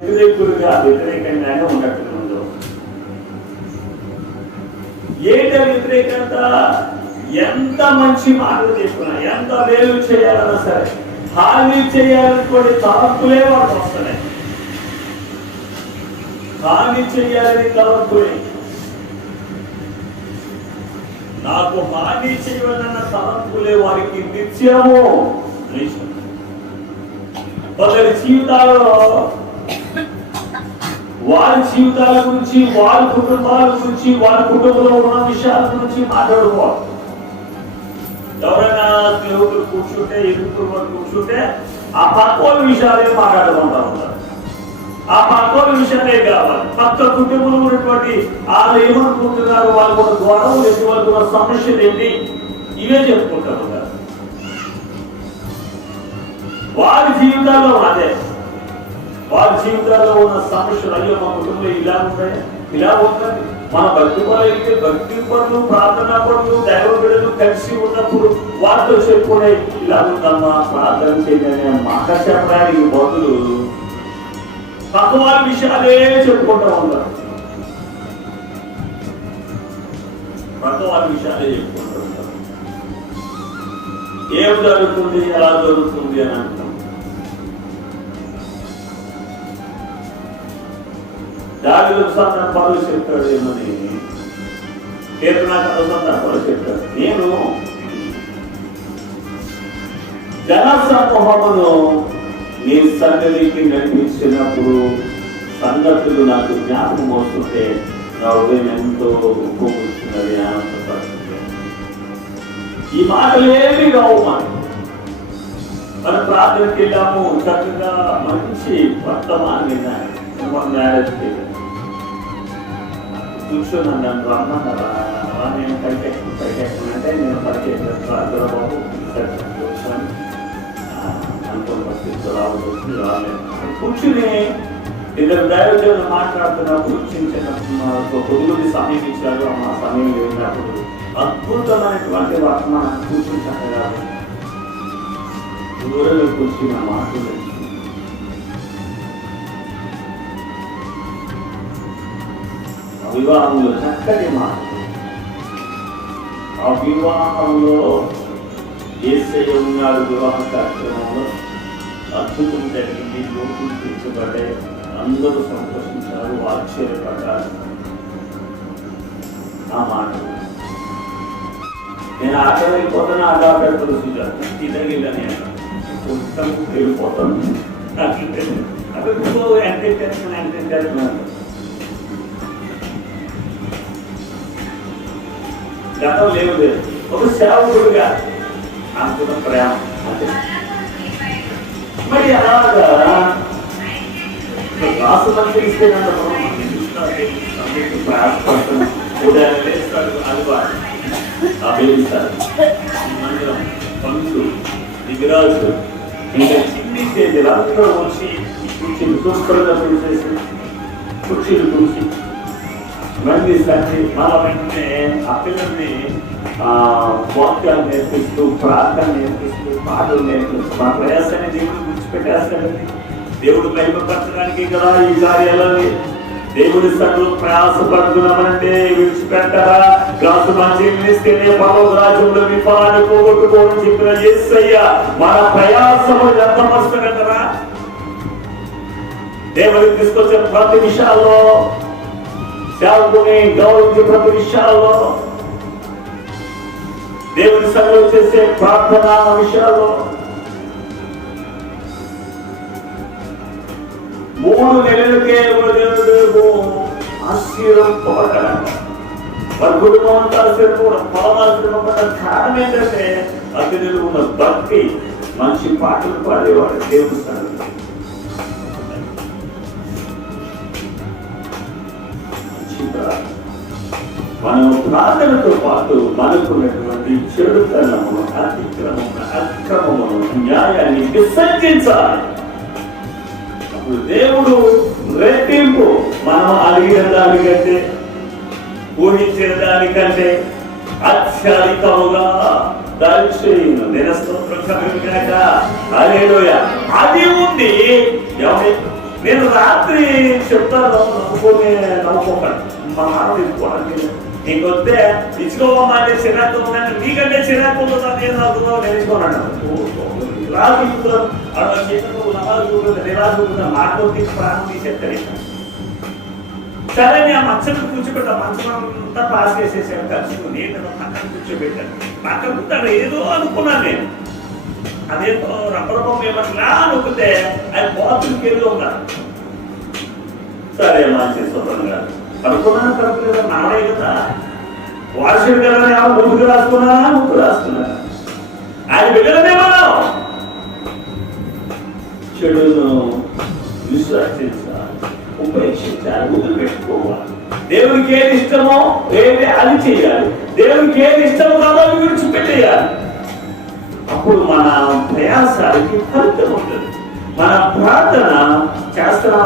వ్యతిరేకులుగా వ్యతిరేకంగానే ఉండటం ముందు ఏట వ్యతిరేకత? ఎంత మంచి మాటలు చెప్పినా ఎంత వేలు చేయాలన్నా సరే హాని చేయాలనుకోండి తలపులే వాళ్ళకి వస్తున్నాయి. హాని చేయాలని తలపులే. నాకు హాని చేయాలన్న తలంపులే వారికి నిత్యము. నిజం. జీవితాలలో వారి జీవితాల గురించి వారి కుటుంబాల గురించి వారి కుటుంబంలో ఉన్న విషయాల గురించి మాట్లాడుకోవాలి ఎవరైనా దేవుడు కూర్చుంటే ఎదురు కూర్చుంటే ఆ పక్కల విషయాలే మాట్లాడుకుంటా ఉంటారు ఆ పక్కల విషయాలే కావాలి పక్క కుటుంబంలో ఉన్నటువంటి వాళ్ళు ఏమనుకుంటున్నారు వాళ్ళకు ఉన్న గొడవలు ఏంటి వాళ్ళకు ఉన్న సమస్యలు ఏంటి ఇవే చెప్పుకుంటా ఉంటారు వారి జీవితాల్లో అదే వారి జీవితాల్లో ఉన్న సమస్యలు అయ్యో మా కుటుంబంలో ఇలా ఉంటాయి ఇలా ఉంటుంది మన భక్తి పనులైతే భక్తి పనులు ప్రార్థనా పనులు దైవ బిడ్డలు కలిసి ఉన్నప్పుడు వారితో చెప్పుకునే ఇలా ఉందమ్మా ప్రార్థన చేయని మాట చెప్పడానికి బదులు తత్వాల విషయాలే చెప్పుకుంటా ఉంటారు పక్క విషయాలే చెప్పుకుంటూ ఉంటారు ఏం జరుగుతుంది ఎలా జరుగుతుంది అని అంటాం దావిలో సందర్భాలు చెప్పాడు ఏమని? కీర్తనాకాల సందర్భాలు చెప్పాడు నేను జన సమూహమును నీ సన్నిధికి నడిపించినప్పుడు సంగతులు నాకు జ్ఞాపకం వస్తుంటే నా ఉదయం ఎంతో ఉప్పొంగుతున్నది ఆనందపడుతుంది ఈ మాటలు ఏమి రావు మనకి మన ప్రార్థనకి వెళ్ళాము చక్కగా మంచి వర్తమానం విన్నాను మనం మ్యారేజ్ కూర్చొని నన్ను రమ్మన్నారా రా, నేను పరికెక్కు అంటే నేను పరికెక్కాను ప్రార్థన బాబు కూర్చొని అనుకోని పరిస్థితి రావచ్చు రాలేదు కూర్చుని ఇద్దరు దైవజనులు మాట్లాడుతున్నప్పుడు చిన్న చిన్న పొదుగుని సమయం ఆ సమయం లేనప్పుడు అద్భుతమైనటువంటి వర్తమానం కూర్చుని చక్కగా దూరంలో కూర్చున్న మాటలు వివాహంలో చక్కటి మాట. ఆ వివాహంలో ఏసయ్య ఉన్నాడు వివాహ కార్యక్రమంలో అద్భుతం జరిగింది లోకులు తీర్చబడే అందరూ సంతోషించారు ఆశ్చర్యపడ్డారు. ఆ మాట నేను ఆట వెళ్ళిపోతాను ఆట పెడతాను సుజాత నేను మొత్తం వెళ్ళిపోతాను. అక్కడ ఎంటర్టైన్మెంట్ ఎంటర్టైన్మెంట్ గతం లేవు లేదు. ఒక సేవకుడుగా అనుకున్న ప్రేమ అంతే మరి అలాగా? రాసు మంత్రి ఇస్తే ప్రయాసపడుతున్నాం ఉదయం లేస్తాడు అలవాటు అభిస్తారు మందిరం ఇంకా చిన్ని చేతులు వచ్చి కుర్చీలు సూపర్గా చూసేసి కుర్చీలు చూసి మంది సంచి మన వెంటనే ఆ పిల్లల్ని వాక్యాలు నేర్పిస్తూ ప్రార్థన నేర్పిస్తూ పాటలు నేర్పిస్తూ మన ప్రయాసాన్ని దేవుడు గుర్చిపెట్టేస్తాడండి దేవుడు మహిమపరచడానికి కదా ఈ కార్యాలని దేవుడి సన్ను ప్రయాసపడుతున్నామంటే విడిచిపెట్టరా? గ్లాసు మంచి ఇస్తేనే రాజ్యంలో మీ ఫలాన్ని పోగొట్టుకోవడం చెప్పిన యేసయ్య మన ప్రయాసము ఎంత వ్యర్థపరుస్తాడంటారా దేవుడికి తీసుకొచ్చే ప్రతి విషయాల్లో సేవకుని గౌరవించే ప్రతి విషయాల్లో దేవుని సన్నిధిలో చేసే ప్రార్థన విషయాల్లో మూడు నెలలకే దేవుడు ఆశీర్వపడ్డాడు వారి కుటుంబం అంతా ఆశీర్వపడ ఫలమాశీర్వపడ్డ కారణం ఏంటంటే అతిథులు ఉన్న భక్తి మంచి పాటలు పాడేవాడు దేవుడు మనం ప్రార్థనతో పాటు మనకున్నటువంటి చెడుతనము అతిక్రమము అక్రమమును న్యాయాన్ని విసర్జించాలి. అప్పుడు దేవుడు రెట్టింపు మనం అడిగిన దానికంటే ఊహించిన దానికంటే అత్యధికముగా దర్శను నిరస్తోత్రం అది ఉంది. నేను రాత్రి చెప్తాను నవ్వుకొని నవ్వుకోకండి. మానవుడు ఇచ్చుకోవడానికి నీకు వస్తే ఇచ్చుకోవమ్మా అంటే చిరాకు ఉందని నీకంటే చిరాకు ఉంటుందా నేను అవుతుందో నేర్చుకోనండి రాజు అలా చేసినప్పుడు నమాజు నిరాజు మాటలు తీసి ప్రాణం తీసేస్తాడు సరే నేను ఆ మచ్చను కూర్చోబెట్టా మంచం అంతా పాస్ చేసేసాను కలిసి నేను పక్కన కూర్చోబెట్టాను పక్కన తను ఏదో అనుకున్నాను నేను అదేదో రబ్బర్ ఏమన్నా అనుకుంటే ఆయన బాత్రూమ్కి వెళ్ళి ఉన్నాడు సరే మంచి శుభ్రంగా అనుకున్నాను కరెక్ట్ కదా నాడే కదా. వారసుడు కదా ఏమో ముందుకు రాసుకున్నా ముందుకు రాసుకున్నా. ఆయన బిడ్డలనే మనం చెడును విశ్వసించాలి ఉపేక్షించాలి వదిలిపెట్టుకోవాలి దేవునికి ఏది ఇష్టమో ఏది అది చేయాలి. దేవునికి ఏది ఇష్టమో కాదో విడిచిపెట్టేయాలి అప్పుడు మన ప్రయాసానికి ఫలితం ఉంటుంది. మన ప్రార్థన చేస్తున్న.